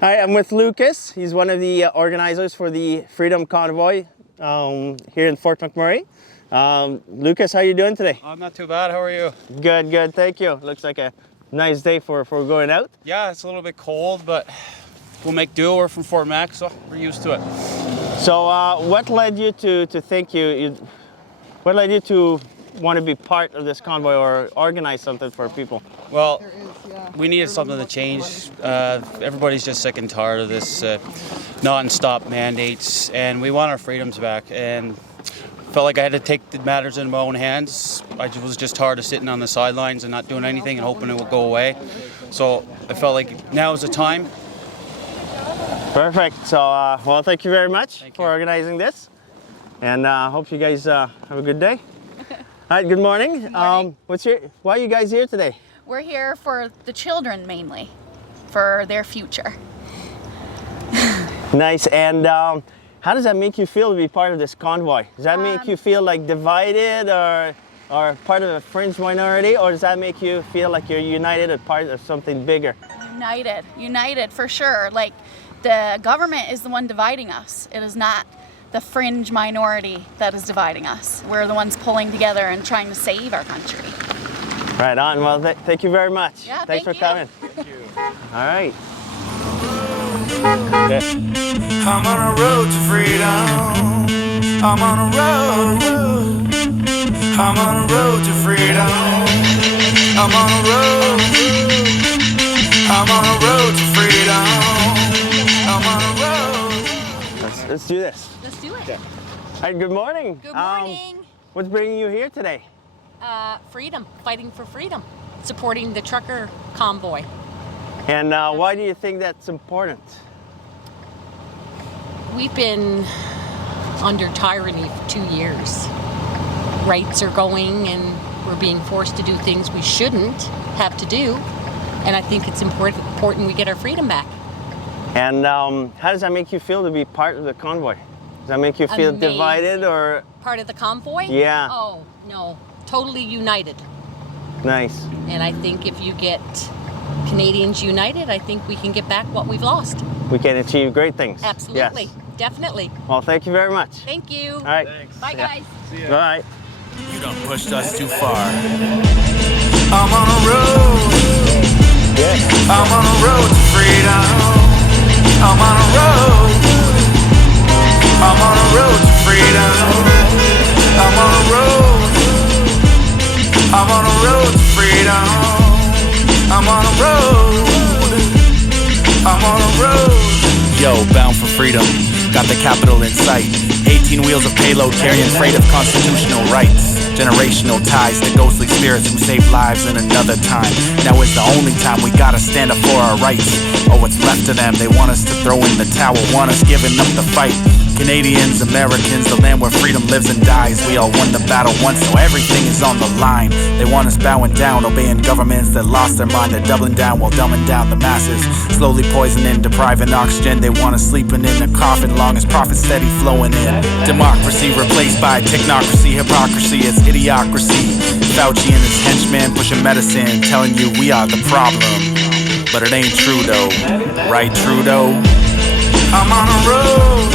Hi, I'm with Lucas. He's one of the organizers for the Freedom Convoy here in Fort McMurray. Lucas, how are you doing today? I'm not too bad. How are you? Good, good. Thank you. Looks like a nice day for going out. Yeah, it's a little bit cold, but we'll make do. We're from Fort Mac, so we're used to it. So what led you to think what led you to want to be part of this convoy or organize something for people? Well, we needed something to change. Everybody's just sick and tired of this non-stop mandates, and we want our freedoms back. And felt like I had to take the matters in my own hands. I was just tired of sitting on the sidelines and not doing anything and hoping it would go away. So I felt like now is the time. Perfect. So, well, thank you very much for organizing this, and hope you guys have a good day. All right, good morning. Good morning. Why are you guys here today? We're here for the children mainly, for their future. Nice. And how does that make you feel to be part of this convoy? Does that make you feel like divided or part of a fringe minority, or does that make you feel like you're united and part of something bigger? United for sure. Like, the government is the one dividing us. It is not the fringe minority that is dividing us. We're the ones pulling together and trying to save our country. Right on. Well, thank you very much. Yeah, Thanks for you. coming. Thank you. All right. I'm on a road to freedom. I'm on a road. I'm on a road to freedom. I'm on a road. I'm on a road to freedom. I'm on a road. Let's do this. Let's do it. Okay. All right, good morning. Good morning. What's bringing you here today? Freedom, fighting for freedom, supporting the trucker convoy. And why do you think that's important? We've been under tyranny for 2 years. Rights are going and we're being forced to do things we shouldn't have to do. And I think it's important we get our freedom back. And how does that make you feel to be part of the convoy? Does that make you feel Amazing. divided or? Part of the convoy? Yeah. Oh, no. Totally united. Nice. And I think if you get Canadians united, I think we can get back what we've lost. We can achieve great things. Absolutely. Yes. Definitely. Well, thank you very much. Thank you. All right. Thanks. Bye, guys. See ya. All right. You done pushed us too far. I'm on a road. Yeah. I'm on a road to freedom. I'm on a road. I'm on a road to freedom. I'm on a road. I'm on a road to freedom. I'm on a road. I'm on a road. Yo, bound for freedom. Got the capital in sight. 18 wheels of payload carrying freight of constitutional rights. Generational ties to ghostly spirits who saved lives in another time. Now is the only time we gotta stand up for our rights. Or what's left of them, they want us to throw in the towel, want us giving up the fight. Canadians, Americans, the land where freedom lives and dies. We all won the battle once, so everything is on the line. They want us bowing down, obeying governments that lost their mind. They're doubling down while dumbing down the masses. Slowly poisoning, depriving oxygen. They want us sleeping in a coffin long as profits steady flowing in. Democracy replaced by technocracy, hypocrisy, it's idiocracy. Fauci and his henchmen pushing medicine, telling you we are the problem. But it ain't true though, right Trudeau? I'm on a road.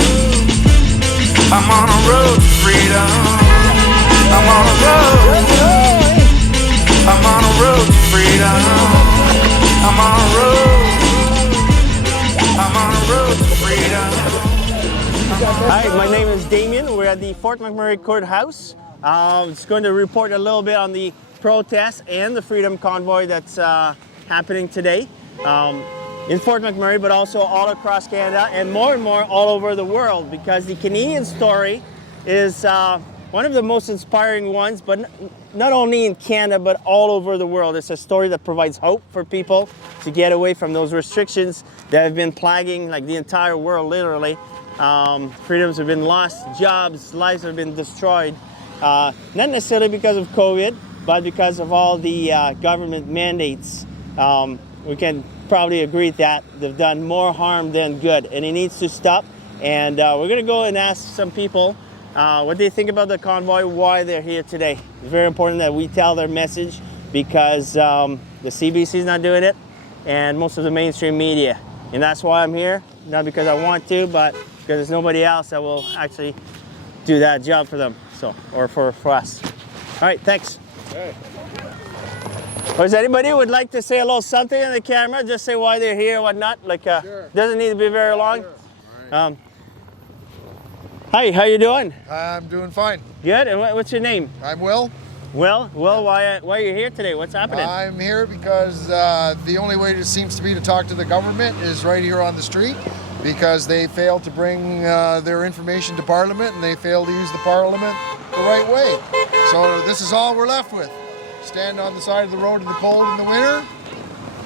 I'm on a road to freedom. I'm on a road. I'm on a road to freedom. I'm on a road. I'm on a road to freedom. Hi, my name is Damien. We're at the Fort McMurray courthouse. Just going to report a little bit on the protest and the Freedom Convoy that's happening today in Fort McMurray, but also all across Canada and more all over the world, because the Canadian story is one of the most inspiring ones, but not only in Canada, but all over the world. It's a story that provides hope for people to get away from those restrictions that have been plaguing like the entire world, literally. Freedoms have been lost, jobs, lives have been destroyed, not necessarily because of COVID, but because of all the government mandates. We can probably agree that they've done more harm than good, and it needs to stop. And we're going to go and ask some people what they think about the convoy, why they're here today. It's very important that we tell their message, because the CBC is not doing it, and most of the mainstream media And that's why I'm here, not because I want to, but because there's nobody else that will actually do that job for them, so, or for us. All right, thanks. Okay. Or is anybody who would like to say a little something in the camera? Just say why they're here, whatnot. Like, Sure. Doesn't need to be very long. Sure. All right. Hi, how you doing? I'm doing fine. Good. And what's your name? I'm Will. Will, why are you here today? What's happening? I'm here because the only way it seems to be to talk to the government is right here on the street, because they failed to bring their information to Parliament, and they failed to use the Parliament the right way. So this is all we're left with. Stand on the side of the road in the cold in the winter.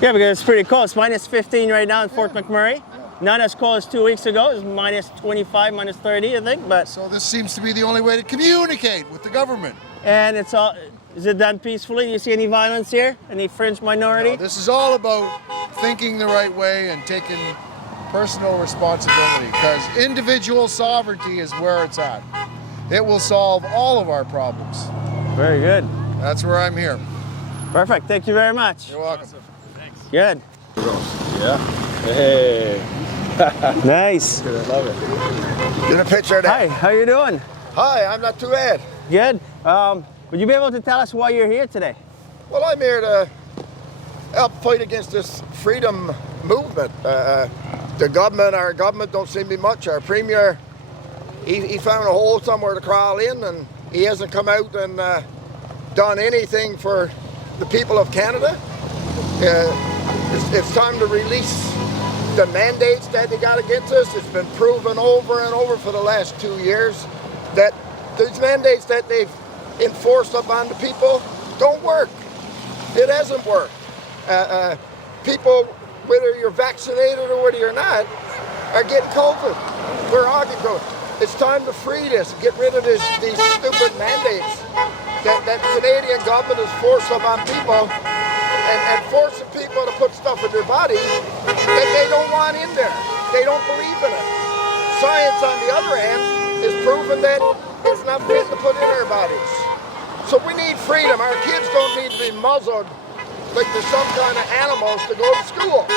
Yeah, because it's pretty cold. It's minus 15 right now in Fort McMurray. Not as cold as 2 weeks ago. It was minus 25, minus 30, I think. But so this seems to be the only way to communicate with the government. And it's all, is it done peacefully? Do you see any violence here? Any fringe minority? No, this is all about thinking the right way and taking personal responsibility, because individual sovereignty is where it's at. It will solve all of our problems. Very good. That's where I'm here. Perfect. Thank you very much. You're welcome. Thanks. Good. Yeah. Hey. Nice. I love it. Get a picture of that. Hi, how you doing? Hi, I'm not too bad. Good. Would you be able to tell us why you're here today? Well, I'm here to help fight against this freedom movement. The government, our government don't seem to be much. Our premier, he found a hole somewhere to crawl in, and he hasn't come out and done anything for the people of Canada. It's time to release the mandates that they got against us. It's been proven over and over for the last 2 years that these mandates that they've enforced upon the people don't work. It hasn't worked. People, whether you're vaccinated or whether you're not, are getting COVID. We're all getting COVID. It's time to free this, get rid of these stupid mandates that the Canadian government has forced upon people, and forcing people to put stuff in their body that they don't want in there. They don't believe in it. Science, on the other hand, is proven that it's not fit to put in our bodies. So we need freedom. Our kids don't need to be muzzled like they're some kind of animals to go to school.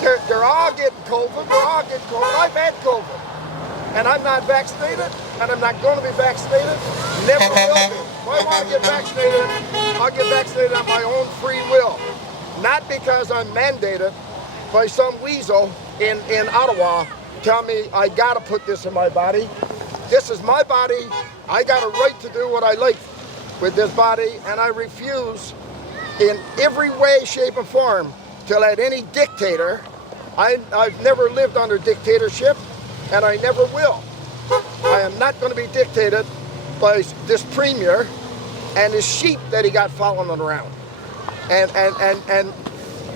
They're all getting COVID. We're all getting COVID. I've had COVID. And I'm not vaccinated, and I'm not going to be vaccinated. Never will be. If I want to get vaccinated, I'll get vaccinated on my own free will. Not because I'm mandated by some weasel in Ottawa telling me I got to put this in my body. This is my body. I got a right to do what I like with this body, and I refuse in every way, shape, and form to let any dictator. I've never lived under dictatorship, and I never will. I am not going to be dictated by this premier and his sheep that he got following around, and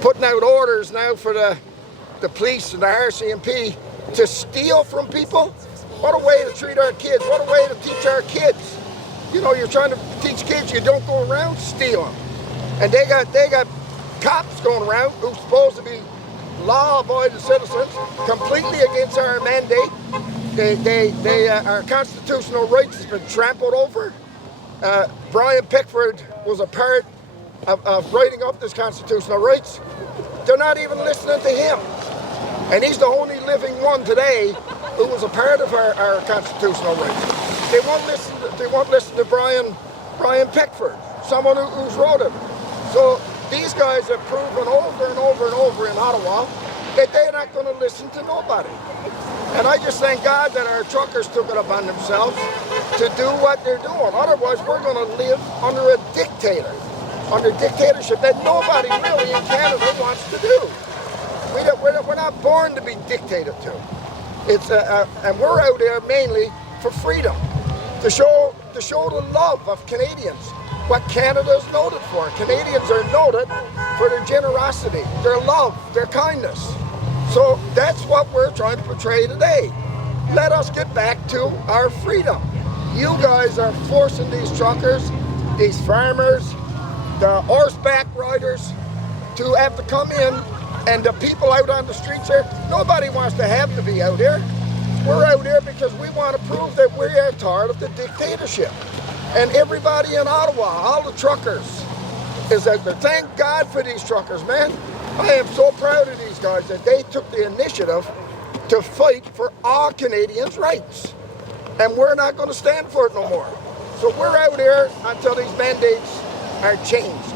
putting out orders now for the police and the RCMP to steal from people. What a way to treat our kids. What a way to teach our kids. You know, you're trying to teach kids you don't go around stealing. And they got cops going around who's supposed to be law-abiding citizens, completely against our mandate. Our constitutional rights has been trampled over. Brian Pickford was a part of writing up this constitutional rights. They're not even listening to him. And he's the only living one today who was a part of our constitutional rights. They won't listen to Brian Pickford, someone who's wrote it. So these guys have proven over and over and over in Ottawa that they're not going to listen to nobody. And I just thank God that our truckers took it upon themselves to do what they're doing. Otherwise, we're going to live under a dictator, under dictatorship that nobody really in Canada wants to do. We're not born to be dictated to. And we're out there mainly for freedom, to show the love of Canadians, what Canada is noted for. Canadians are noted for their generosity, their love, their kindness. So that's what we're trying to portray today. Let us get back to our freedom. You guys are forcing these truckers, these farmers, the horseback riders to have to come in, and the people out on the streets here, nobody wants to have to be out here. We're out here because we want to prove that we are tired of the dictatorship. And everybody in Ottawa, all the truckers, is out there. Thank God for these truckers, man. I am so proud of these guys that they took the initiative to fight for all Canadians' rights. And we're not going to stand for it no more. So we're out here until these mandates are changed.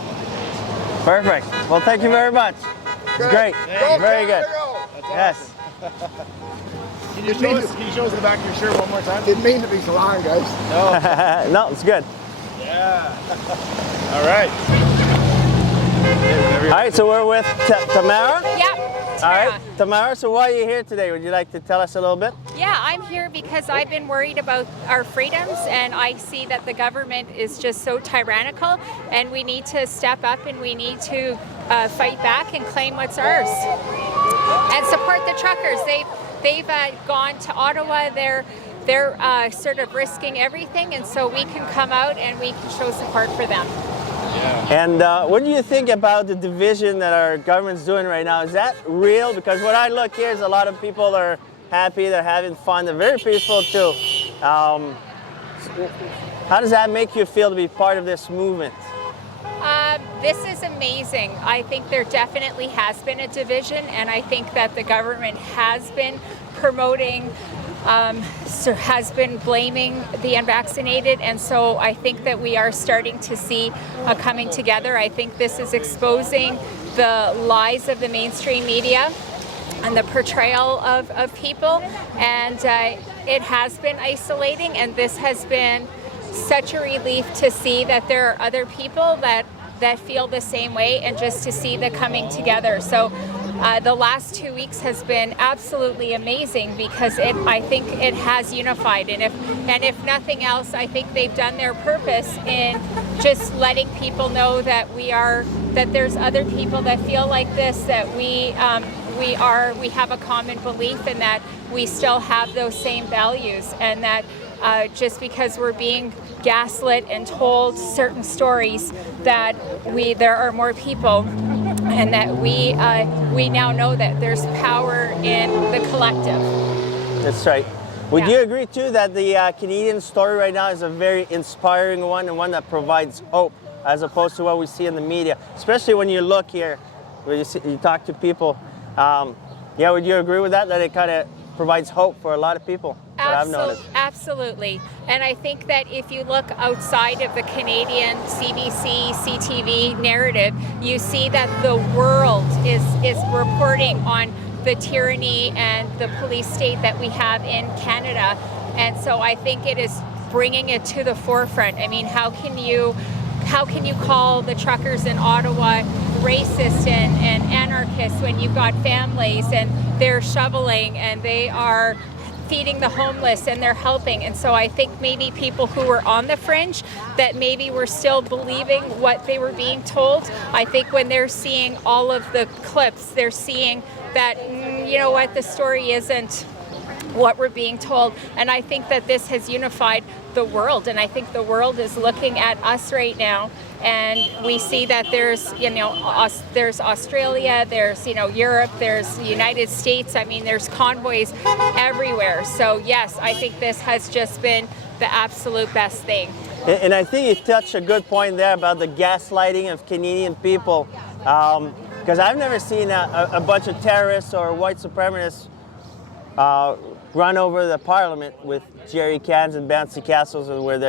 Perfect. Well, thank you very much. It's great. Go, Very good. go. Yes. Can you show us the back of your shirt one more time? Didn't mean to be so long, guys. No. No, it's good. Yeah. All right. All right, so we're with Tamara. Yeah. All right, Tamara, so why are you here today? Would you like to tell us a little bit? Yeah, I'm here because I've been worried about our freedoms, and I see that the government is just so tyrannical, and we need to step up and we need to fight back and claim what's ours and support the truckers. They've gone to Ottawa. They're sort of risking everything, and so we can come out and we can show support for them. Yeah. And what do you think about the division that our government's doing right now? Is that real? Because when I look here, a lot of people are happy, they're having fun, they're very peaceful too. How does that make you feel to be part of this movement? This is amazing. I think there definitely has been a division, and I think that the government has been promoting has been blaming the unvaccinated, and so I think that we are starting to see a coming together. I think this is exposing the lies of the mainstream media and the portrayal of people, and it has been isolating, and this has been such a relief to see that there are other people that feel the same way, and just to see the coming together. So the last 2 weeks has been absolutely amazing because I think it has unified, and if nothing else, I think they've done their purpose in just letting people know that that there's other people that feel like this, that we have a common belief, and that we still have those same values, and that just because we're being gaslit and told certain stories, that there are more people, and that we now know that there's power in the collective. That's right. Would Yeah. you agree too that the Canadian story right now is a very inspiring one, and one that provides hope as opposed to what we see in the media, especially when you look here, where you talk to people? Yeah, would you agree with that it kind of provides hope for a lot of people? That I've noticed. Absolutely. And I think that if you look outside of the Canadian CBC, CTV narrative, you see that the world is reporting on the tyranny and the police state that we have in Canada. And so I think it is bringing it to the forefront. I mean, how can you call the truckers in Ottawa racist and anarchists when you've got families and they're shoveling and they are feeding the homeless and they're helping? And so I think maybe people who were on the fringe, that maybe were still believing what they were being told. I think when they're seeing all of the clips, they're seeing that, you know what, the story isn't what we're being told. And I think that this has unified the world, and I think the world is looking at us right now, and we see that there's, there's Australia, there's, Europe, there's the United States. I mean, there's convoys everywhere. So yes, I think this has just been the absolute best thing. And I think you touched a good point there about the gaslighting of Canadian people, because I've never seen a bunch of terrorists or white supremacists run over the parliament with jerry cans and bouncy castles with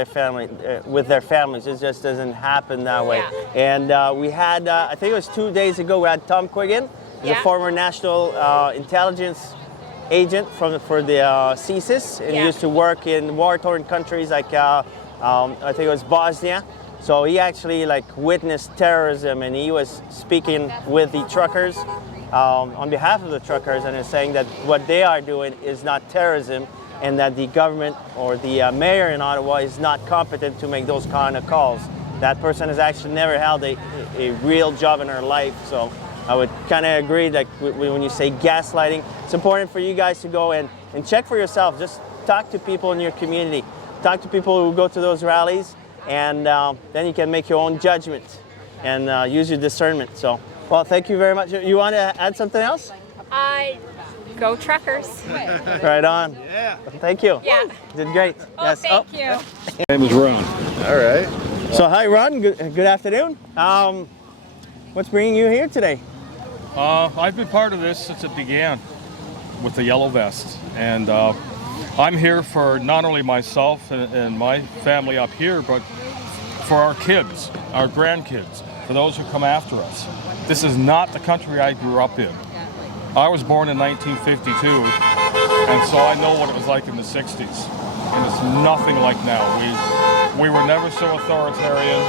their families. It just doesn't happen that way. Yeah. And we had, I think it was 2 days ago, we had Tom Quiggin, the former national intelligence agent for the CSIS, and he used to work in war-torn countries like I think it was Bosnia. So he actually witnessed terrorism, and he was speaking with the truckers on behalf of the truckers, and is saying that what they are doing is not terrorism, and that the government or the mayor in Ottawa is not competent to make those kind of calls. That person has actually never held a real job in her life. So I would kind of agree that when you say gaslighting, it's important for you guys to go and check for yourself. Just talk to people in your community. Talk to people who go to those rallies, and then you can make your own judgment and use your discernment. So, well, thank you very much. You want to add something else? Go truckers. Right on. Yeah. Thank you. Yeah. You did great. Oh, Yes. thank you. My name is Ron. All right. So hi, Ron. Good afternoon. What's bringing you here today? I've been part of this since it began with the yellow vest, and I'm here for not only myself and my family up here, but for our kids, our grandkids, for those who come after us. This is not the country I grew up in. I was born in 1952, and so I know what it was like in the 60s, and it's nothing like now. We were never so authoritarian.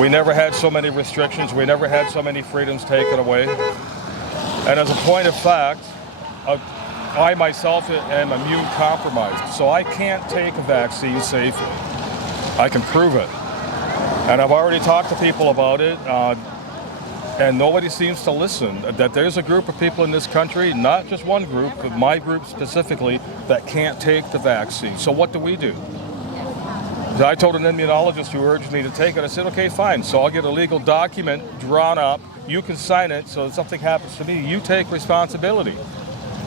We never had so many restrictions. We never had so many freedoms taken away. And as a point of fact, I myself am immune compromised, so I can't take a vaccine safely. I can prove it. And I've already talked to people about it, and nobody seems to listen. That there's a group of people in this country, not just one group, but my group specifically, that can't take the vaccine. So what do we do? I told an immunologist who urged me to take it, I said, okay, fine. So I'll get a legal document drawn up. You can sign it, so if something happens to me, you take responsibility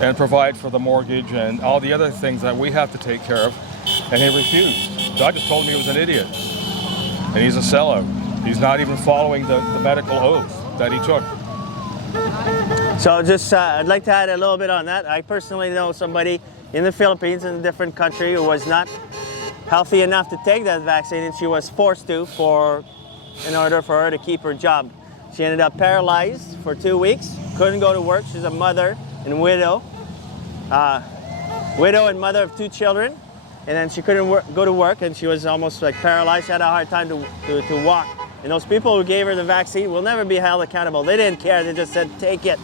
and provide for the mortgage and all the other things that we have to take care of. And he refused. So I just told him he was an idiot. And he's a sellout. He's not even following the medical oath that he took. So just, I'd like to add a little bit on that. I personally know somebody in the Philippines, in a different country, who was not healthy enough to take that vaccine, and she was forced to in order for her to keep her job. She ended up paralyzed for 2 weeks, couldn't go to work. She's a mother and widow and mother of 2 children, and then she couldn't go to work, and she was almost like paralyzed. She had a hard time to walk. And those people who gave her the vaccine will never be held accountable. They didn't care. They just said, take it.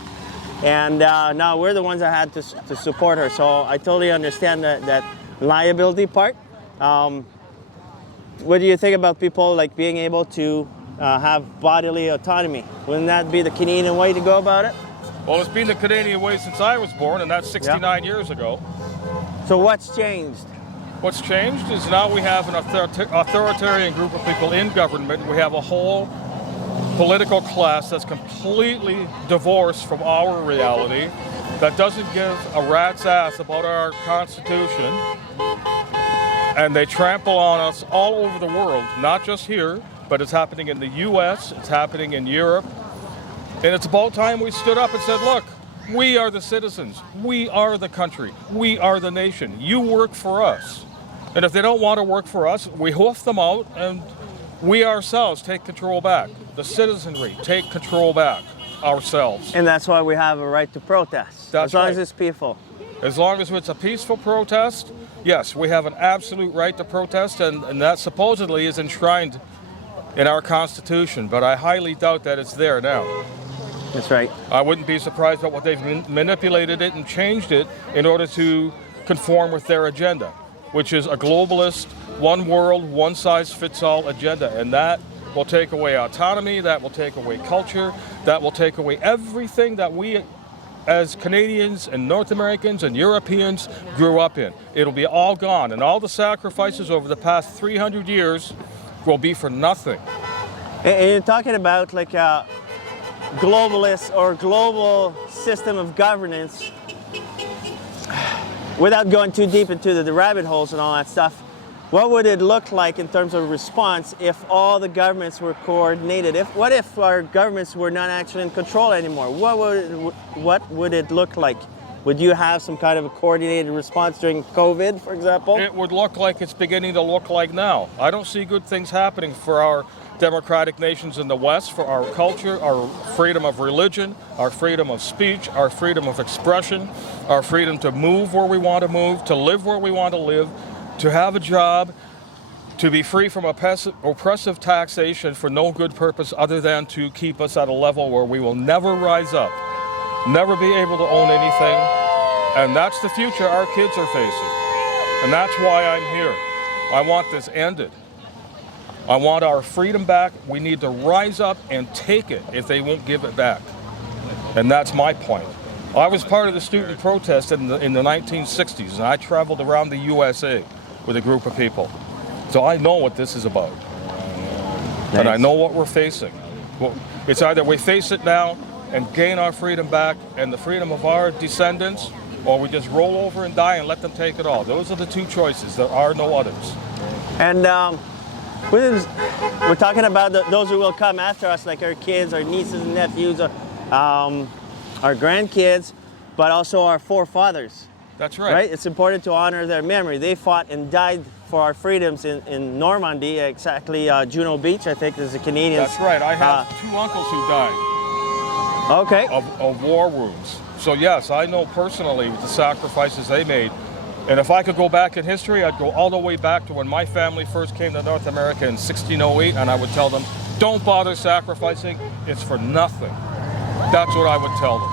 And now we're the ones that had to support her. So I totally understand that liability part. What do you think about people like being able to have bodily autonomy? Wouldn't that be the Canadian way to go about it? Well, it's been the Canadian way since I was born, and that's 69 years ago. So what's changed? What's changed is now we have an authoritarian group of people in government. We have a whole political class that's completely divorced from our reality, that doesn't give a rat's ass about our Constitution, and they trample on us all over the world, not just here, but it's happening in the US, it's happening in Europe, and it's about time we stood up and said, look, we are the citizens, we are the country, we are the nation, you work for us. And if they don't want to work for us, we hoof them out, and we ourselves take control back. The citizenry take control back ourselves. And that's why we have a right to protest. That's as long right. as it's peaceful. As long as it's a peaceful protest, yes, we have an absolute right to protest, and that supposedly is enshrined in our Constitution, but I highly doubt that it's there now. That's right. I wouldn't be surprised at what they've manipulated it and changed it in order to conform with their agenda, which is a globalist, one world, one size fits all agenda. And that will take away autonomy, that will take away culture, that will take away everything that we as Canadians and North Americans and Europeans grew up in. It'll be all gone, and all the sacrifices over the past 300 years will be for nothing. And you're talking about like a globalist or global system of governance. Without going too deep into the rabbit holes and all that stuff, what would it look like in terms of response if all the governments were coordinated? What if our governments were not actually in control anymore? What would it look like? Would you have some kind of a coordinated response during COVID, for example? It would look like it's beginning to look like now. I don't see good things happening for our democratic nations in the West, for our culture, our freedom of religion, our freedom of speech, our freedom of expression, our freedom to move where we want to move, to live where we want to live, to have a job, to be free from oppressive taxation for no good purpose other than to keep us at a level where we will never rise up, never be able to own anything. And that's the future our kids are facing. And that's why I'm here. I want this ended. I want our freedom back. We need to rise up and take it if they won't give it back. And that's my point. I was part of the student protest in the 1960s, and I traveled around the USA with a group of people. So I know what this is about. Nice. And I know what we're facing. Well, it's either we face it now and gain our freedom back and the freedom of our descendants, or we just roll over and die and let them take it all. Those are the two choices. There are no others. And We're talking about those who will come after us, like our kids, our nieces and nephews, our grandkids, but also our forefathers. That's right. Right? It's important to honor their memory. They fought and died for our freedoms in Normandy, exactly Juno Beach, I think, is the Canadians. That's right. I have two uncles who died. Okay. Of war wounds. So yes, I know personally the sacrifices they made. And if I could go back in history, I'd go all the way back to when my family first came to North America in 1608, and I would tell them, don't bother sacrificing, it's for nothing. That's what I would tell them.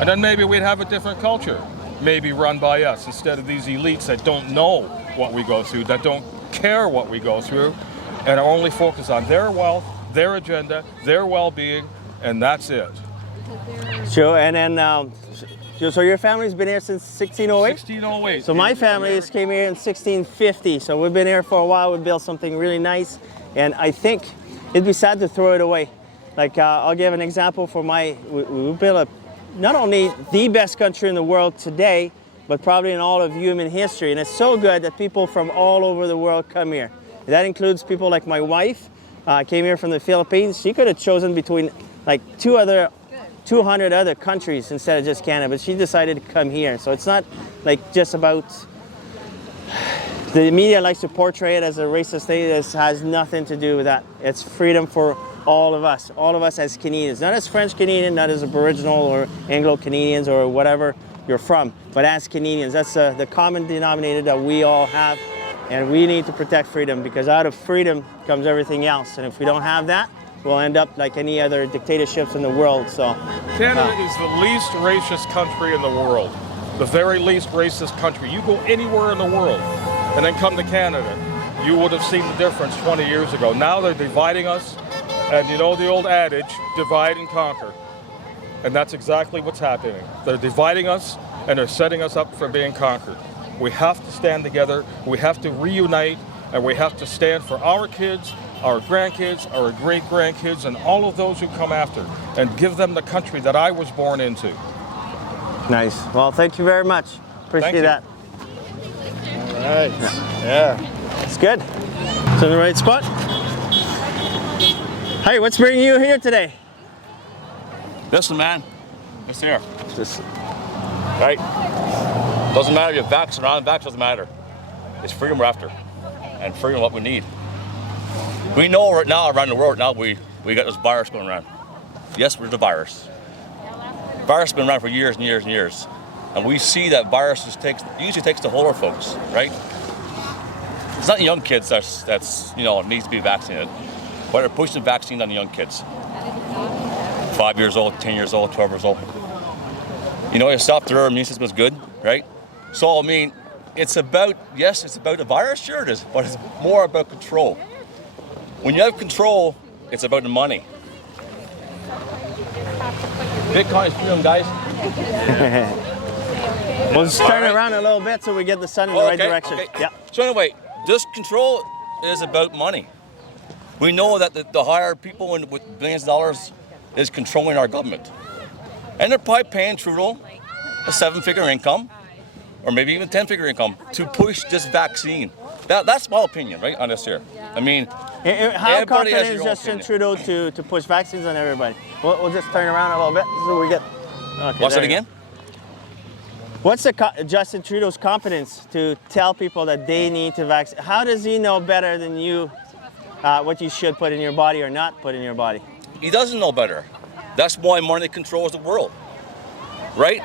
And then maybe we'd have a different culture, maybe run by us, instead of these elites that don't know what we go through, that don't care what we go through, and are only focused on their wealth, their agenda, their well-being, and that's it. Sure, and then, so your family's been here since 1608? 1608. So my family came here in 1650, so we've been here for a while. We built something really nice, and I think it'd be sad to throw it away. Like, I'll give an example for we built not only the best country in the world today, but probably in all of human history. And it's so good that people from all over the world come here. That includes people like my wife, came here from the Philippines. She could have chosen between like 200 other countries instead of just Canada, but she decided to come here. So it's not like just about, the media likes to portray it as a racist thing. This has nothing to do with that. It's freedom for all of us as Canadians, not as French Canadian, not as Aboriginal or Anglo-Canadians or whatever you're from, but as Canadians. That's the common denominator that we all have, and we need to protect freedom, because out of freedom comes everything else. And if we don't have that, we'll end up like any other dictatorships in the world. So Canada is the least racist country in the world, the very least racist country. You go anywhere in the world and then come to Canada, you would have seen the difference 20 years ago. Now they're dividing us, and you know the old adage, divide and conquer. And that's exactly what's happening. They're dividing us, and they're setting us up for being conquered. We have to stand together, we have to reunite, and we have to stand for our kids, our grandkids, our great-grandkids, and all of those who come after, and give them the country that I was born into. Nice. Well, thank you very much. Appreciate that. All right. Yeah. It's good. It's in the right spot. Hey, what's bringing you here today? Listen, man. Listen here. Right? Doesn't matter if you're vaxxed or non-vaxxed, doesn't matter. It's freedom we're after. And freedom what we need. We know right now around the world now we got this virus going around. Yes, we're the virus. The virus has been around for years and years and years. And we see that virus usually takes the older folks, right? It's not young kids that's needs to be vaccinated. But they're pushing vaccines on the young kids. 5 years old, 10 years old, 12 years old. You know yourself, their immune system is good, right? So I mean, it's about the virus, sure it is, but it's more about control. When you have control, it's about the money. Bitcoin's freedom, guys. We'll just turn it around a little bit so we get the sun in the right direction. Okay. Yeah. So anyway, this control is about money. We know that the higher people with billions of dollars is controlling our government. And they're probably paying Trudeau a 7-figure income, or maybe even 10-figure income, to push this vaccine. That's my opinion, right, on this here. I mean, how confident is Justin Trudeau to push vaccines on everybody? We'll just turn around a little bit so we get. Okay, what's it again? What's Justin Trudeau's confidence to tell people that they need to vaccinate? How does he know better than you what you should put in your body or not put in your body? He doesn't know better. That's why money controls the world, right?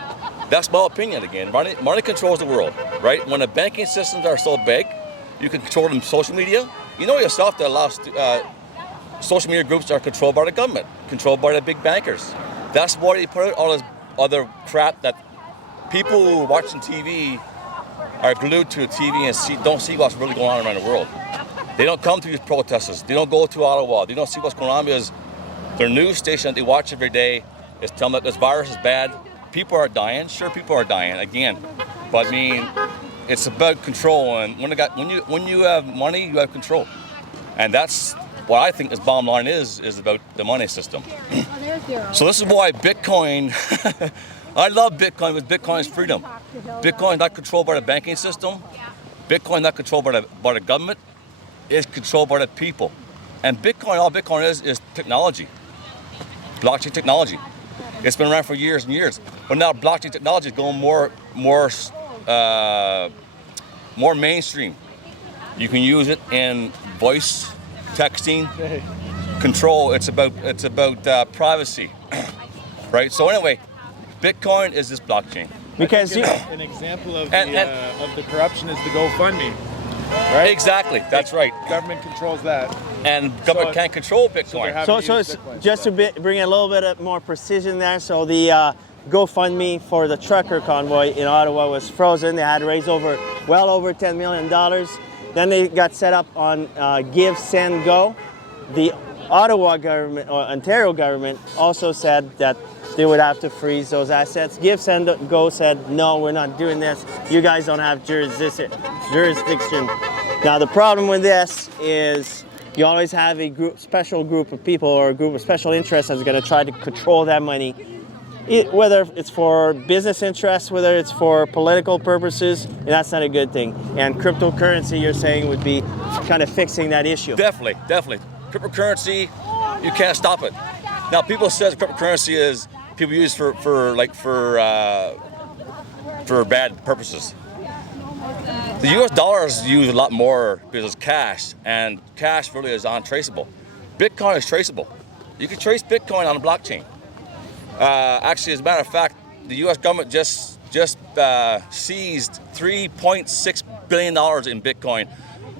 That's my opinion again. Money controls the world, right? When the banking systems are so big, you can control them. Social media. You know yourself that a lot of social media groups are controlled by the government, controlled by the big bankers. That's why they put out all this other crap that people who are watching TV are glued to the TV and don't see what's really going on around the world. They don't come to these protesters. They don't go to Ottawa. They don't see what's going on because their news station that they watch every day is telling them that this virus is bad. People are dying. Sure, people are dying again, but I mean, it's about control. And when you have money, you have control, and that's what I think this bottom line is about the money system. So this is why Bitcoin. I love Bitcoin because Bitcoin is freedom. Bitcoin is not controlled by the banking system. Bitcoin is not controlled by the government. is controlled by the people. And Bitcoin, all Bitcoin is technology, blockchain technology. It's been around for years and years, but now blockchain technology is going more mainstream. You can use it in voice, texting, control. It's about privacy, right? So anyway, Bitcoin is this blockchain. Because an example of the corruption is the GoFundMe, right? Exactly, that's right. Government controls that, and government can't control Bitcoin. So it's just to bring a little bit more precision there. So the GoFundMe for the trucker convoy in Ottawa was frozen. They had to raise well over $10 million. Then they got set up on Give, Send, Go. The Ottawa government or Ontario government also said that they would have to freeze those assets. Give, Send, Go said, no, we're not doing this. You guys don't have jurisdiction. Now the problem with this is you always have a special group of people or a group of special interests that's going to try to control that money, whether it's for business interests, whether it's for political purposes, and that's not a good thing. And cryptocurrency, you're saying, would be kind of fixing that issue. Definitely. Cryptocurrency, you can't stop it. Now, people say cryptocurrency is people use for bad purposes. The U.S. dollar is used a lot more because it's cash, and cash really is untraceable. Bitcoin is traceable. You can trace Bitcoin on a blockchain. Actually, as a matter of fact, the U.S. government just seized $3.6 billion in Bitcoin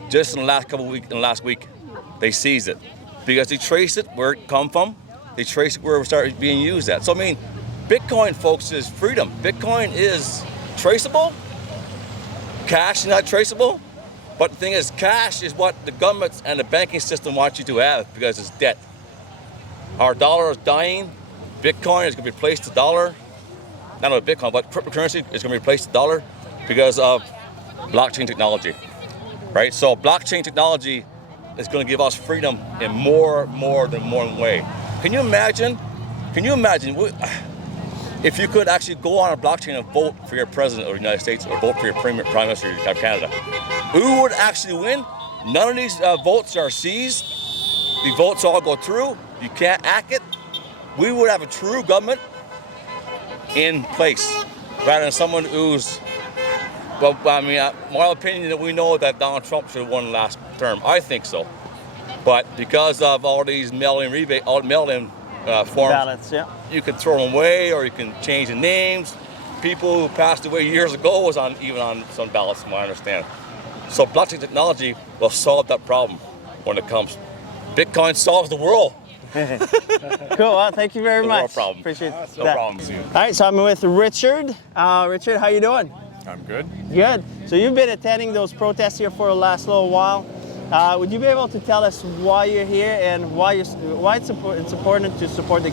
just in the last week. They seized it because they traced it where it come from. They traced it where it started being used at. So I mean, Bitcoin, folks, is freedom. Bitcoin is traceable. Cash is not traceable. But the thing is, cash is what the governments and the banking system want you to have because it's debt. Our dollar is dying. Bitcoin is going to replace the dollar. Not only Bitcoin, but cryptocurrency is going to replace the dollar because of blockchain technology, right? So blockchain technology is going to give us freedom in more than one way. Can you imagine if you could actually go on a blockchain and vote for your president of the United States or vote for your prime minister of Canada? Who would actually win? None of these votes are seized. The votes all go through. You can't hack it. We would have a true government in place rather than someone who's, well, I mean, my opinion that we know that Donald Trump should have won last term. I think so. But because of all these mail-in forms, ballots, yeah. You can throw them away or you can change the names. People who passed away years ago was even on some ballots, from what I understand. So blockchain technology will solve that problem when it comes. Bitcoin solves the world. Cool. Well, thank you very much. No problem. Appreciate No that. problem. All right, so I'm with Richard. Richard, how you doing? I'm good. Good. So you've been attending those protests here for the last little while. Would you be able to tell us why you're here and why it's important to support the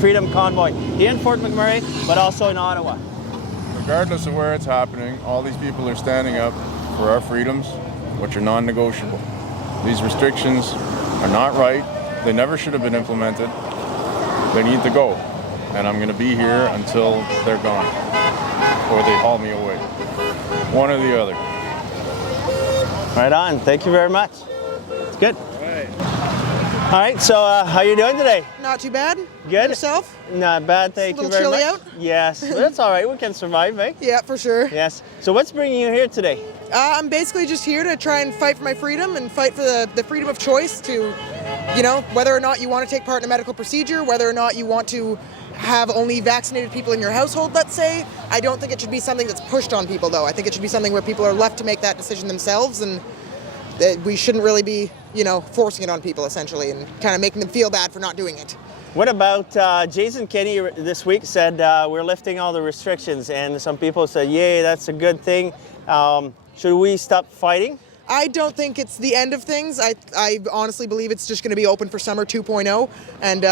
Freedom Convoy here in Fort McMurray, but also in Ottawa? Regardless of where it's happening, all these people are standing up for our freedoms, which are non-negotiable. These restrictions are not right. They never should have been implemented. They need to go. And I'm going to be here until they're gone or they haul me away. One or the other. Right on. Thank you very much. It's good. All right. So how you doing today? Not too bad. Good. Yourself? Not bad. Thank you very much. A little chilly out? Yes. That's all right. We can survive, eh? Yeah, for sure. Yes. So what's bringing you here today? I'm basically just here to try and fight for my freedom and fight for the freedom of choice to, whether or not you want to take part in a medical procedure, whether or not you want to have only vaccinated people in your household, let's say. I don't think it should be something that's pushed on people, though. I think it should be something where people are left to make that decision themselves, and we shouldn't really be, forcing it on people, essentially, and kind of making them feel bad for not doing it. What about Jason Kenney this week said we're lifting all the restrictions, and some people said, yay, that's a good thing. Should we stop fighting? I don't think it's the end of things. I honestly believe it's just going to be open for summer 2.0, and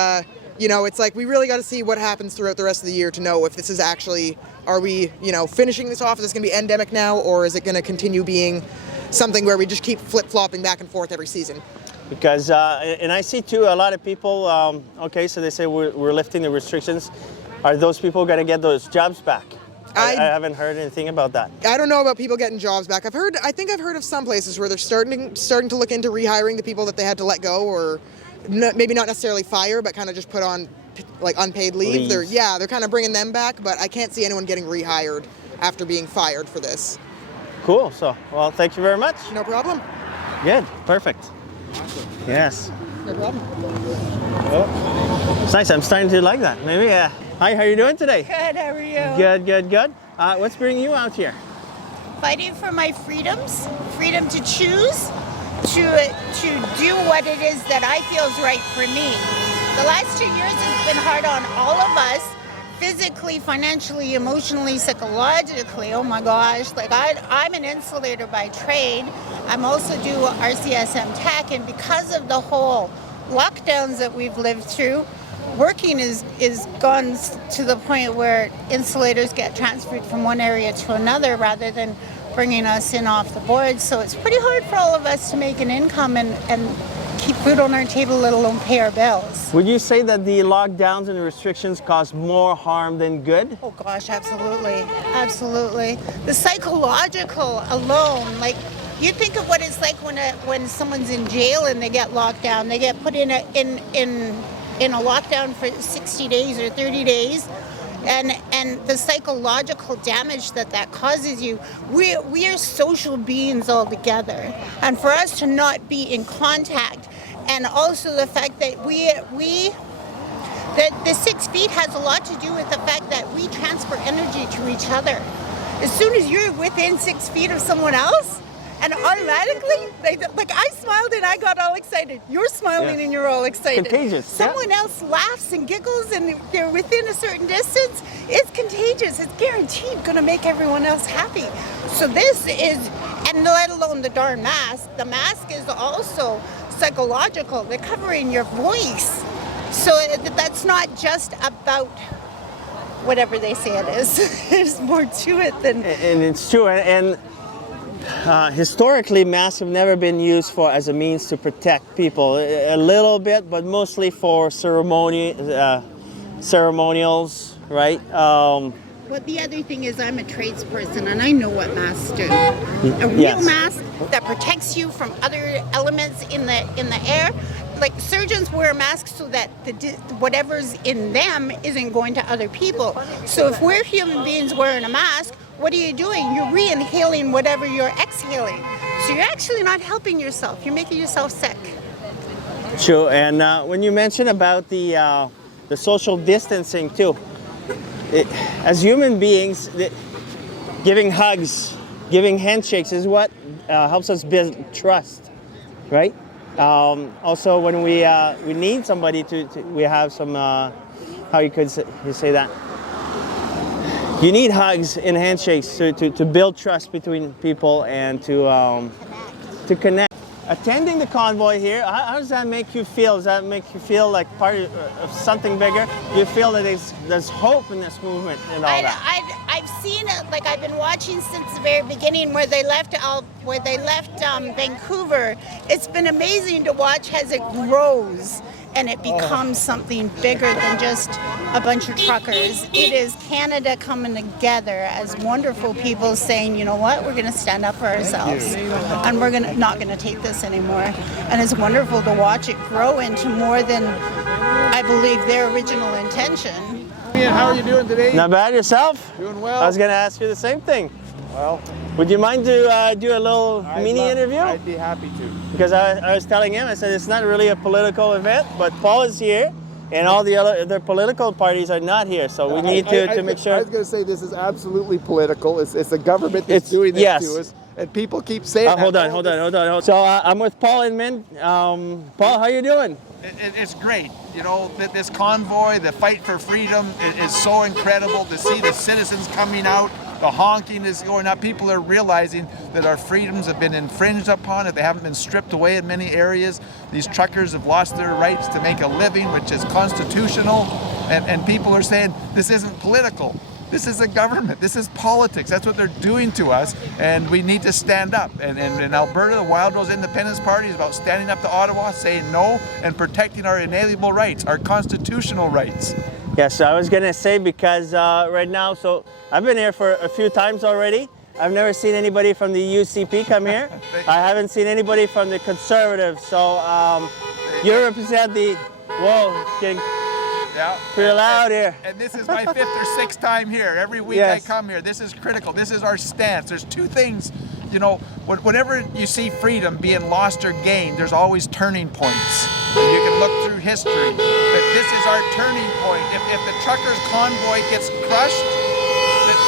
it's like we really got to see what happens throughout the rest of the year to know if this is actually, are we, finishing this off? Is this going to be endemic now, or is it going to continue being something where we just keep flip-flopping back and forth every season? Because, and I see too, a lot of people, so they say we're lifting the restrictions. Are those people going to get those jobs back? I haven't heard anything about that. I don't know about people getting jobs back. I think I've heard of some places where they're starting to look into rehiring the people that they had to let go, or maybe not necessarily fire, but kind of just put on like unpaid leave. They're kind of bringing them back, but I can't see anyone getting rehired after being fired for this. Cool. So, well, thank you very much. No problem. Good. Perfect. Yes. No problem. It's nice. I'm starting to like that. Maybe. Hi. How are you doing today? Good. How are you? Good. Good. Good. What's bringing you out here? Fighting for my freedoms, freedom to choose, to do what it is that I feel is right for me. The last 2 years has been hard on all of us, physically, financially, emotionally, psychologically. Oh my gosh, like I'm an insulator by trade. I'm also do RCSM tech, and because of the whole lockdowns that we've lived through, working is gone to the point where insulators get transferred from one area to another rather than bringing us in off the board. So it's pretty hard for all of us to make an income and keep food on our table, let alone pay our bills. Would you say that the lockdowns and the restrictions cause more harm than good? Oh gosh, absolutely. Absolutely. The psychological alone, like you think of what it's like when someone's in jail and they get locked down. They get put in a lockdown for 60 days or 30 days. And the psychological damage that causes you. We are social beings altogether, and for us to not be in contact, and also the fact that the 6 feet has a lot to do with the fact that we transfer energy to each other. As soon as you're within 6 feet of someone else, and automatically, like I smiled and I got all excited. You're smiling and you're all excited. Contagious. Someone else laughs and giggles and they're within a certain distance. It's contagious. It's guaranteed going to make everyone else happy. So this is, and let alone the darn mask. The mask is also psychological. They're covering your voice. So that's not just about whatever they say it is. There's more to it than. And it's true. And historically, masks have never been used as a means to protect people. A little bit, but mostly for ceremonials, right? But the other thing is I'm a tradesperson and I know what masks do. A real mask that protects you from other elements in the air. Like surgeons wear masks so that whatever's in them isn't going to other people. So if we're human beings wearing a mask, what are you doing? You're re-inhaling whatever you're exhaling. So you're actually not helping yourself. You're making yourself sick. True. And when you mentioned about the social distancing too, as human beings, giving hugs, giving handshakes is what helps us build trust, right? Also, when we need somebody we have some, how you say that? You need hugs and handshakes to build trust between people and to connect. Attending the convoy here, how does that make you feel? Does that make you feel like part of something bigger? Do you feel that there's hope in this movement and all that? I've seen it, like I've been watching since the very beginning where they left Vancouver. It's been amazing to watch as it grows and it becomes something bigger than just a bunch of truckers. It is Canada coming together as wonderful people saying, you know what, we're going to stand up for ourselves and we're not going to take this anymore. And it's wonderful to watch it grow into more than, I believe, their original intention. How are you doing today? Not bad. Yourself? Doing well. I was going to ask you the same thing. Well, would you mind to do a little mini interview? I'd be happy to. Because I was telling him, I said it's not really a political event, but Paul is here, and all the other political parties are not here, so we need to make sure. I was going to say this is absolutely political. It's the government that's doing this to us, and people keep saying that. Hold on. So I'm with Paul and Min. Paul, how you doing? It's great. You know, this convoy, the fight for freedom is so incredible to see the citizens coming out. The honking is going up. People are realizing that our freedoms have been infringed upon, that they haven't been stripped away in many areas. These truckers have lost their rights to make a living, which is constitutional. And people are saying, this isn't political. This is a government. This is politics. That's what they're doing to us, and we need to stand up. And in Alberta, the Wild Rose Independence Party is about standing up to Ottawa, saying no, and protecting our inalienable rights, our constitutional rights. Yes, I was gonna say because right now, so I've been here for a few times already. I've never seen anybody from the UCP come here. I haven't seen anybody from the Conservatives. So you represent the, whoa, it's getting pretty loud here. And this is my 5th or 6th time here. Every week I come here. This is critical. This is our stance. There's two things, you know, whenever you see freedom being lost or gained, there's always turning points. And you can look through history. But this is our turning point. If the truckers' convoy gets crushed,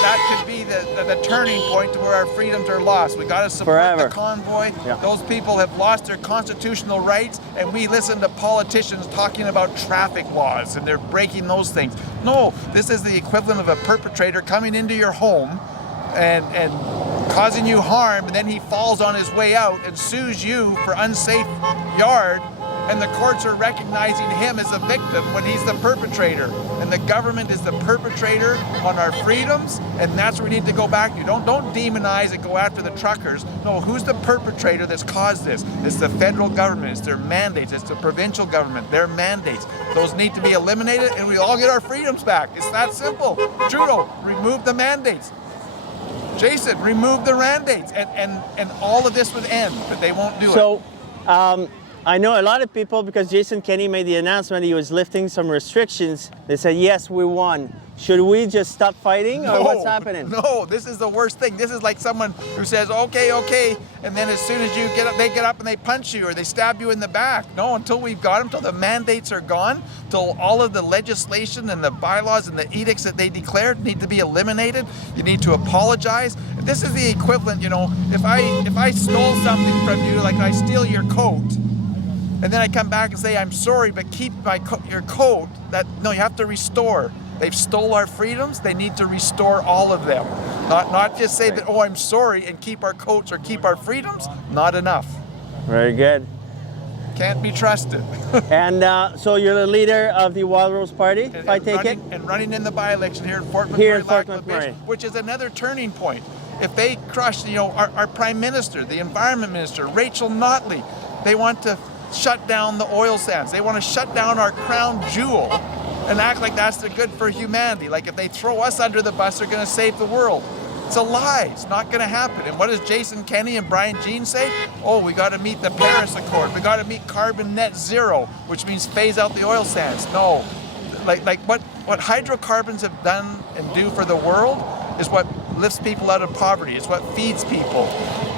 that could be the turning point to where our freedoms are lost. We got to support the convoy. Yeah. Those people have lost their constitutional rights, and we listen to politicians talking about traffic laws, and they're breaking those things. No, this is the equivalent of a perpetrator coming into your home and causing you harm, and then he falls on his way out and sues you for unsafe yard, and the courts are recognizing him as a victim when he's the perpetrator. And the government is the perpetrator on our freedoms, and that's where we need to go back to. Don't demonize and go after the truckers. No, who's the perpetrator that's caused this? It's the federal government, it's their mandates, it's the provincial government, their mandates. Those need to be eliminated, and we all get our freedoms back. It's that simple. Trudeau, remove the mandates. Jason, remove the mandates, and all of this would end, but they won't do it. So, I know a lot of people, because Jason Kenney made the announcement he was lifting some restrictions, they said, yes, we won. Should we just stop fighting, or what's happening? No, this is the worst thing. This is like someone who says, okay, and then as soon as you get up, they get up and they punch you or they stab you in the back. No, until we've got them, till the mandates are gone, till all of the legislation and the bylaws and the edicts that they declared need to be eliminated, you need to apologize. This is the equivalent, you know, if I stole something from you, like I steal your coat, and then I come back and say, I'm sorry, but keep your coat. No, you have to restore. They've stole our freedoms. They need to restore all of them. Not just say that, oh, I'm sorry, and keep our coats or keep our freedoms. Not enough. Very good. Can't be trusted. And so you're the leader of the Wild Rose Party, if I take it? And running in the by-election here in Fort McMurray, which is another turning point. If they crush, you know, our Prime Minister, the Environment Minister, Rachel Notley, they want to shut down the oil sands. They want to shut down our crown jewel and act like that's the good for humanity. Like if they throw us under the bus, they're going to save the world. It's a lie. It's not going to happen. And what does Jason Kenney and Brian Jean say? Oh, we got to meet the Paris Accord. We got to meet carbon net zero, which means phase out the oil sands. No. Like what hydrocarbons have done and do for the world is what lifts people out of poverty. It's what feeds people.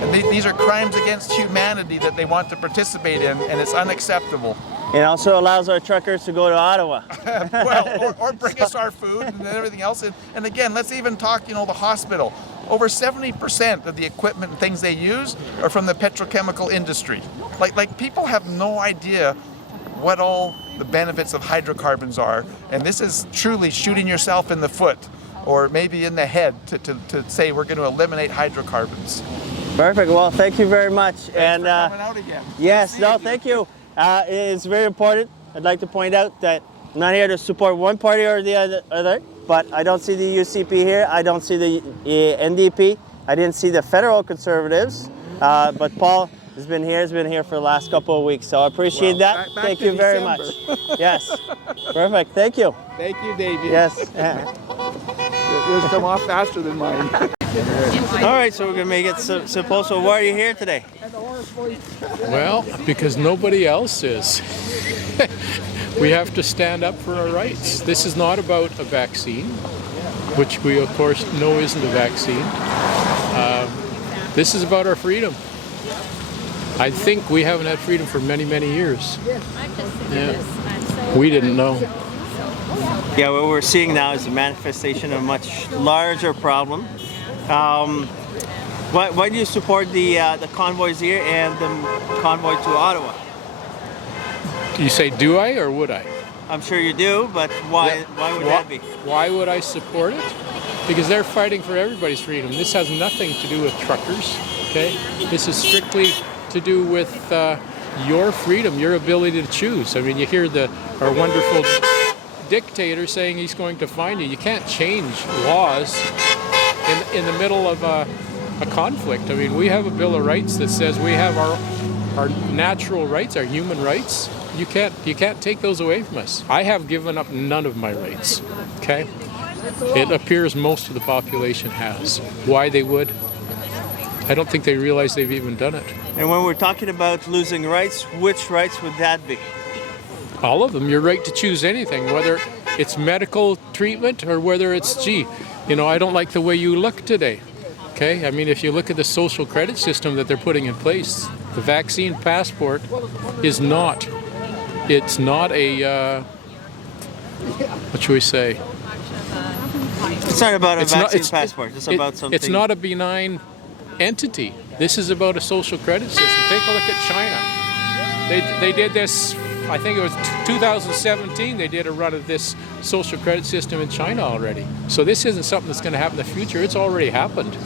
And these are crimes against humanity that they want to participate in, and it's unacceptable. It also allows our truckers to go to Ottawa. Well, or bring us our food and everything else. And again, let's even talk, you know, the hospital. Over 70% of the equipment and things they use are from the petrochemical industry. Like people have no idea what all the benefits of hydrocarbons are. And this is truly shooting yourself in the foot, or maybe in the head, to say we're going to eliminate hydrocarbons. Perfect. Well, thank you very much. Thanks for coming out again. Yes, no, thank you. It's very important. I'd like to point out that I'm not here to support one party or the other, but I don't see the UCP here. I don't see the NDP. I didn't see the federal Conservatives, but Paul has been here for the last couple of weeks, so I appreciate that. Thank you very much. Yes, perfect. Thank you. Thank you, David. Yes. Yours come off faster than mine. All right, so we're gonna make it simple. So why are you here today? Well, because nobody else is. We have to stand up for our rights. This is not about a vaccine, which we of course know isn't a vaccine. This is about our freedom. I think we haven't had freedom for many, many years. Yeah. We didn't know. Yeah, what we're seeing now is a manifestation of a much larger problem. Why do you support the convoys here and the convoy to Ottawa? You say, do I or would I? I'm sure you do, but why? Yeah. Why would that be? Why would I support it? Because they're fighting for everybody's freedom. This has nothing to do with truckers. Okay, this is strictly to do with your freedom, your ability to choose. I mean, you hear our wonderful dictator saying he's going to fine you. You can't change laws in the middle of a conflict. I mean, we have a Bill of Rights that says we have our natural rights, our human rights, You can't take those away from us. I have given up none of my rights. Okay? It appears most of the population has. Why they would? I don't think they realize they've even done it. And when we're talking about losing rights, which rights would that be? All of them. Your right to choose anything, whether it's medical treatment or whether it's, gee, you know, I don't like the way you look today. Okay? I mean, if you look at the social credit system that they're putting in place, the vaccine passport is not, it's not a, what should we say? It's not about a vaccine passport. It's about something. It's not a benign entity. This is about a social credit system. Take a look at China. They did this, I think it was 2017, they did a run of this social credit system in China already. So this isn't something that's going to happen in the future. It's already happened.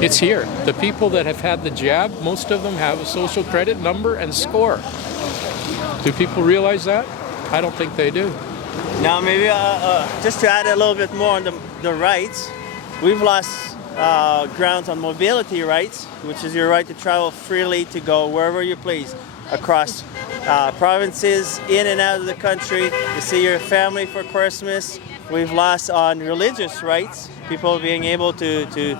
It's here. The people that have had the jab, most of them have a social credit number and score. Do people realize that? I don't think they do. Now maybe just to add a little bit more on the rights, we've lost grounds on mobility rights, which is your right to travel freely to go wherever you please across provinces, in and out of the country, to see your family for Christmas. We've lost on religious rights, people being able to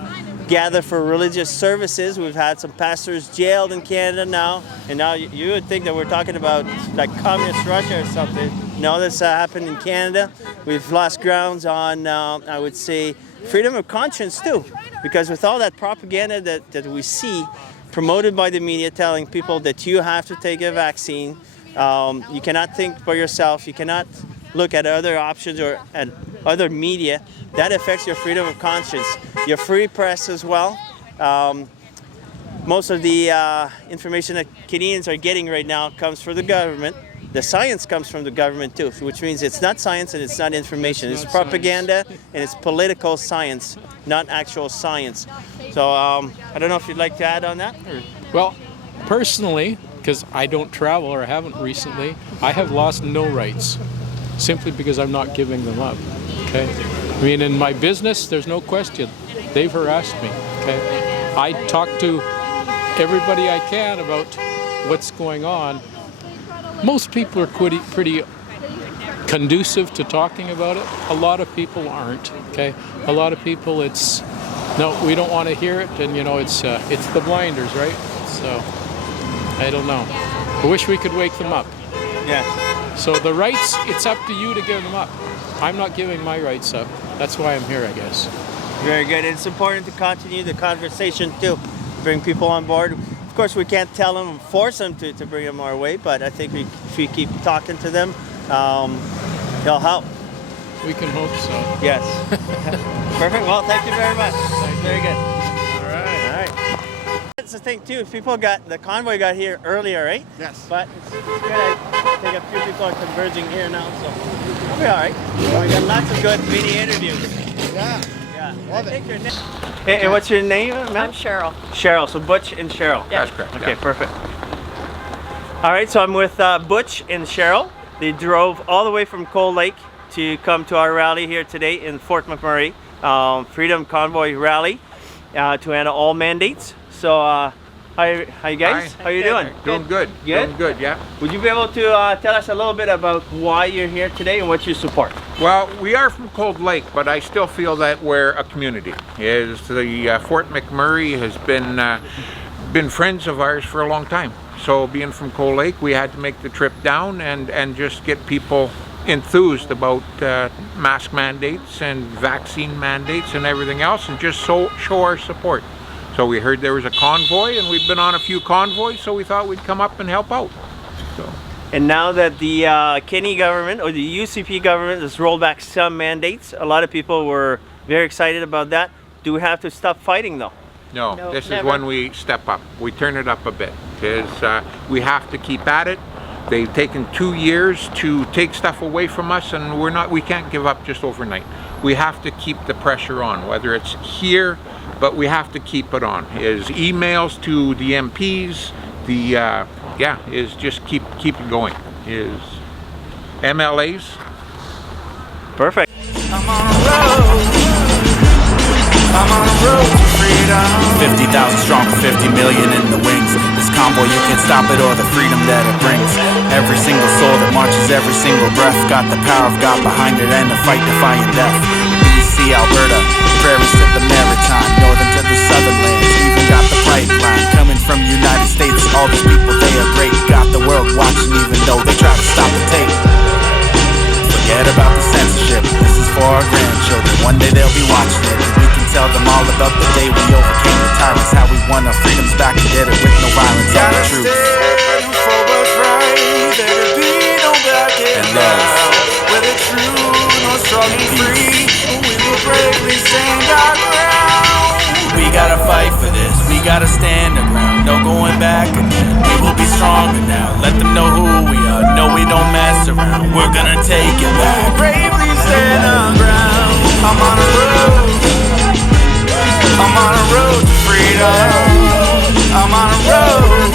gather for religious services. We've had some pastors jailed in Canada now, and now you would think that we're talking about like communist Russia or something. No, this happened in Canada. We've lost grounds on, I would say, freedom of conscience too, because with all that propaganda that we see promoted by the media telling people that you have to take a vaccine, you cannot think for yourself, you cannot look at other options or at other media, that affects your freedom of conscience. Your free press as well. Most of the information that Canadians are getting right now comes from the government. The science comes from the government too, which means it's not science and it's not information. It's propaganda and it's political science, not actual science. So I don't know if you'd like to add on that? Or? Well, personally, because I don't travel or haven't recently, I have lost no rights simply because I'm not giving them up. Okay? I mean, in my business, there's no question. They've harassed me. Okay? I talk to everybody I can about what's going on. Most people are pretty conducive to talking about it. A lot of people aren't. Okay? A lot of people, it's no, we don't want to hear it, and you know, it's the blinders, right? So I don't know. I wish we could wake them up. Yeah. So the rights, it's up to you to give them up. I'm not giving my rights up. That's why I'm here, I guess. Very good. It's important to continue the conversation too, bring people on board. Of course, we can't tell them and force them to bring them our way, but I think if we keep talking to them, they'll help. We can hope so. Yes. Perfect. Well, thank you very much. Very good. All right. That's the thing too. The convoy got here earlier, right? Yes. But it's good. I think a few people are converging here now, so we'll be all right. We got lots of good mini interviews. Yeah. Yeah. Love it. Hey, and what's your name, ma'am? I'm Cheryl. Cheryl. So Butch and Cheryl. Yeah. That's correct. Okay, perfect. All right. So I'm with Butch and Cheryl. They drove all the way from Cold Lake to come to our rally here today in Fort McMurray, Freedom Convoy Rally, to end all mandates. So, how you guys? Hi. How you doing? Doing good. Good? Doing good, yeah. Would you be able to tell us a little bit about why you're here today and what you support? Well, we are from Cold Lake, but I still feel that we're a community. The Fort McMurray has been friends of ours for a long time. So being from Cold Lake, we had to make the trip down and just get people enthused about mask mandates and vaccine mandates and everything else, and just show our support. So we heard there was a convoy, and we've been on a few convoys, so we thought we'd come up and help out. So. And now that the Kenny government or the UCP government has rolled back some mandates, a lot of people were very excited about that. Do we have to stop fighting though? No, this never. is when we step up. We turn it up a bit, because we have to keep at it. They've taken 2 years to take stuff away from us, and we can't give up just overnight. We have to keep the pressure on, whether it's here, but we have to keep it on. Is emails to the MPs, is just keep it going. Is MLAs. Perfect. I'm on a road to freedom. freedom. 50,000 strong with 50 million in the wings. This convoy, you can't stop it or the freedom that it brings. Every single soul that marches, every single breath, got the power of God behind it and the fight defying death. BC, Alberta, prairies to the maritime, northern to the southern lands, even got the pipeline coming from United States. All these people, they are great, got the world watching even though they try to stop the tape. Forget about the censorship, this is for our grandchildren. One day they'll be watching it, and we can tell them all about the day we overcame the tyrants, how we won our freedoms back and did it with no violence. All the truth For what's right, there to be no backing and love. down. Whether true nor strong and free, we will bravely stand our ground. We gotta fight for this, we gotta stand our ground. No going back again, we will be stronger now. Let them know who we are, no we don't mess around. We're gonna take it back. Bravely stand our ground. I'm on a road. I'm on a road to freedom. I'm on a road.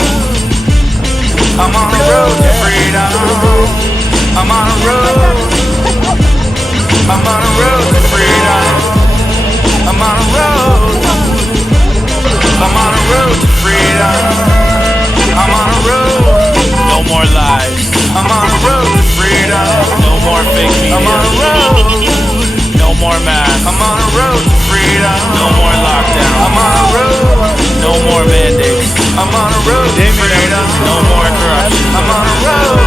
I'm on a road to freedom. I'm on a road. I'm on a road to freedom. I'm on a road. I'm on a road to freedom. I'm on a road. No more lies. I'm on a road to freedom. No more fake media. I'm on a road. No more masks. I'm on a road to freedom. No more lockdown. I'm on a road. No more mandates. I'm on a road to freedom. No more corruption. I'm on a road.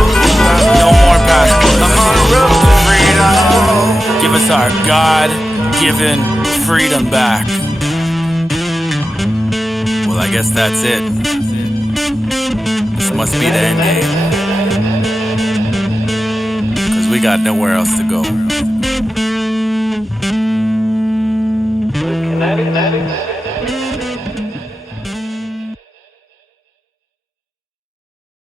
No more passports. I'm on a road to freedom. Give us our God-given freedom back. Well, I guess that's it. This must be the end game. 'Cause we got nowhere else to go. Kinetics.